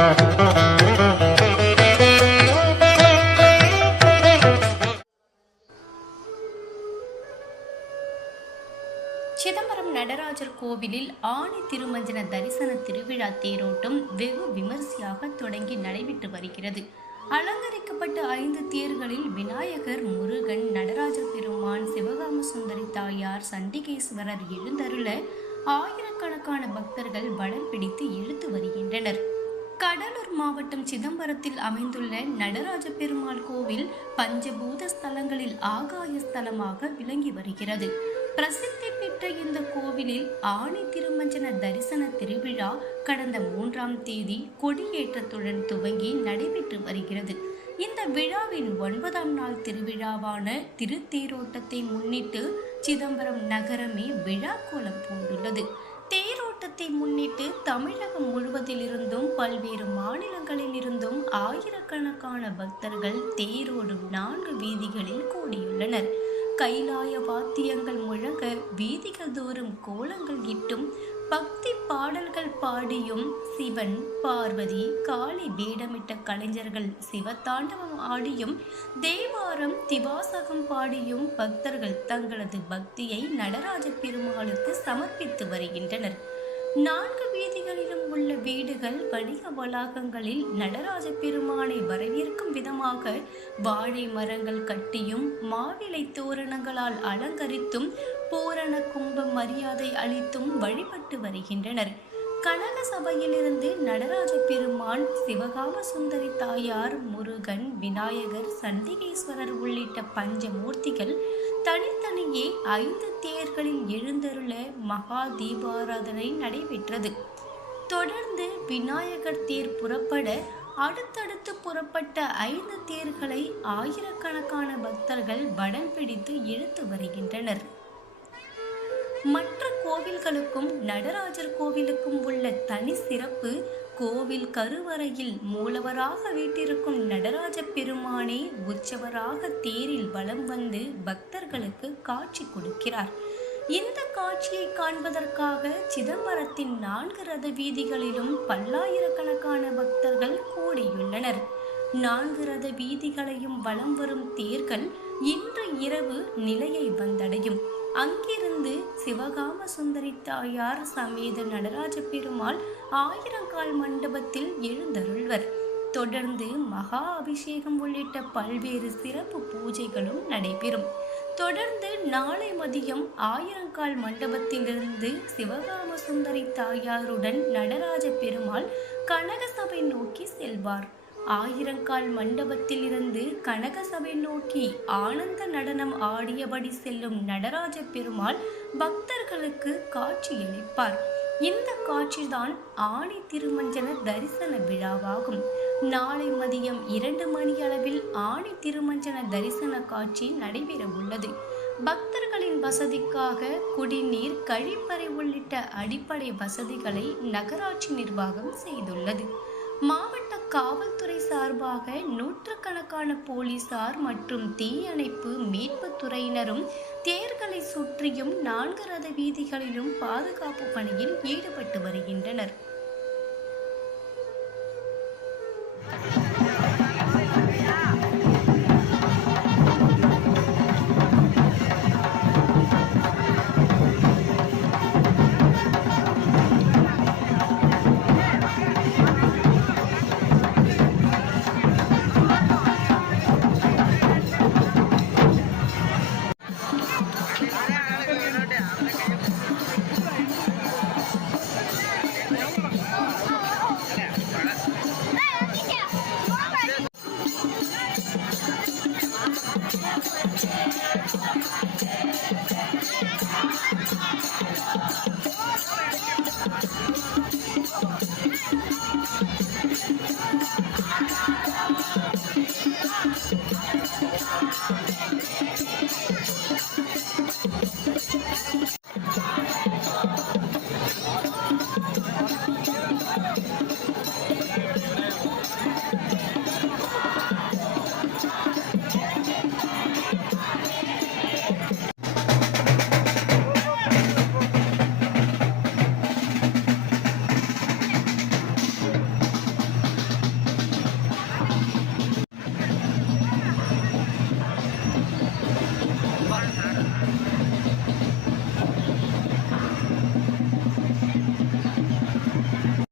சிதம்பரம் நடராஜர் கோவிலில் ஆணி திருமஞ்சன தரிசன திருவிழா தேரோட்டம் வெகு விமரிசையாக தொடங்கி நடைபெற்று வருகிறது. அலங்கரிக்கப்பட்ட 5 தேர்களில் விநாயகர், முருகன், நடராஜர் பெருமான், சிவகாம சுந்தரி தாயார், சண்டிகேஸ்வரர் எழுந்தருள ஆயிரக்கணக்கான பக்தர்கள் வடம் பிடித்து இழுத்து வருகின்றனர். கடலூர் மாவட்டம் சிதம்பரத்தில் அமைந்துள்ள நடராஜ பெருமாள் கோவில் பஞ்சபூத ஸ்தலங்களில் ஆகாய ஸ்தலமாக விளங்கி வருகிறது. பிரசித்தி பெற்ற இந்த கோவிலில் ஆணி திருமஞ்சன தரிசன திருவிழா கடந்த 3ஆம் தேதி கொடியேற்றத்துடன் துவங்கி நடைபெற்று வருகிறது. இந்த விழாவின் 9ஆம் நாள் திருவிழாவான திருத்தேரோட்டத்தை முன்னிட்டு சிதம்பரம் நகரமே விழா கோலம் பூண்டுள்ளது. தேரோட்டத்தை முன்னிட்டு தமிழகம் முழுவதிலிருந்தும் பல்வேறு மாநிலங்களில் இருந்தும் ஆயிரக்கணக்கான பக்தர்கள் தேரோடும் 4 வீதிகளில் கூடியுள்ளனர். கைலாய வாத்தியங்கள் முழங்க வீதிகள் தோறும் கோலங்கள் இட்டும் பக்தி பாடல்கள் பாடியும் சிவன், பார்வதி, காளி வேடமிட்ட கலைஞர்கள் சிவதாண்டவம் ஆடியும் தேவாரம், திவாசகம் பாடியும் பக்தர்கள் தங்களது பக்தியை நடராஜ பெருமாளுக்கு சமர்ப்பித்து வருகின்றனர். 4 வீதிகளிலும் உள்ள வீடுகள், வணிக வளாகங்களில் நடராஜ பெருமானை வரவேற்கும் விதமாக வாழை மரங்கள் கட்டியும் மாவிலை தோரணங்களால் அலங்கரித்தும் பூரண கும்ப மரியாதை அளித்தும் வழிபட்டு வருகின்றனர். கனக சபையிலிருந்து நடராஜ பெருமான், சிவகாம சுந்தரி தாயார், முருகன், விநாயகர், சண்டிகேஸ்வரர் உள்ளிட்ட பஞ்சமூர்த்திகள் தனித்தனியே 5 தேர்களில் எழுந்தருள மகா தீபாராதனை நடைபெற்றது. தொடர்ந்து விநாயகர் தேர் புறப்பட அடுத்தடுத்து புறப்பட்ட 5 தேர்களை ஆயிரக்கணக்கான பக்தர்கள் வடம் பிடித்து இழுத்து வருகின்றனர். மற்ற கோவில்களுக்கும் நடராஜர் கோவிலுக்கும் உள்ள தனி சிறப்பு, கோவில் கருவறையில் மூலவராக வீட்டிருக்கும் நடராஜ பெருமானே உற்சவராக தேரில் வலம் வந்து பக்தர்களுக்கு காட்சி கொடுக்கிறார். இந்த காட்சியை காண்பதற்காக சிதம்பரத்தின் 4 ரத வீதிகளிலும் பல்லாயிரக்கணக்கான பக்தர்கள் கூடியுள்ளனர். 4 ரத வீதிகளையும் வலம் வரும் தேர்கள் இன்று இரவு நிலையை வந்தடையும். அங்கிருந்து சிவகாம சுந்தரி தாயார் சமேத நடராஜ பெருமாள் 1000 கால் மண்டபத்தில் எழுந்தருள்வர். தொடர்ந்து மகா அபிஷேகம் உள்ளிட்ட பல்வேறு சிறப்பு பூஜைகளும் நடைபெறும். தொடர்ந்து நாளை மதியம் 1000 கால் மண்டபத்திலிருந்து சிவகாம சுந்தரி தாயாருடன் நடராஜ பெருமாள் கனகசபை நோக்கி செல்வார். 1000 கால் மண்டபத்தில் இருந்து கனகசபை நோக்கி ஆனந்த நடனம் ஆடியபடி செல்லும் நடராஜ பெருமாள் பக்தர்களுக்கு காட்சியளிப்பார். இந்த காட்சிதான் ஆணி திருமஞ்சன தரிசன விழாவாகும். நாளை மதியம் 2 மணி அளவில் ஆணி திருமஞ்சன தரிசன காட்சி நடைபெற உள்ளது. பக்தர்களின் வசதிக்காக குடிநீர், கழிப்பறை உள்ளிட்ட அடிப்படை வசதிகளை நகராட்சி நிர்வாகம் செய்துள்ளது. மாவட்ட காவல்துறை சார்பாக நூற்றுக்கணக்கான போலீசார் மற்றும் தீயணைப்பு மீட்பு துறையினரும் தேர்களை சுற்றியும் 4 ரத வீதிகளிலும் பாதுகாப்பு பணியில் ஈடுபட்டு வருகின்றனர்.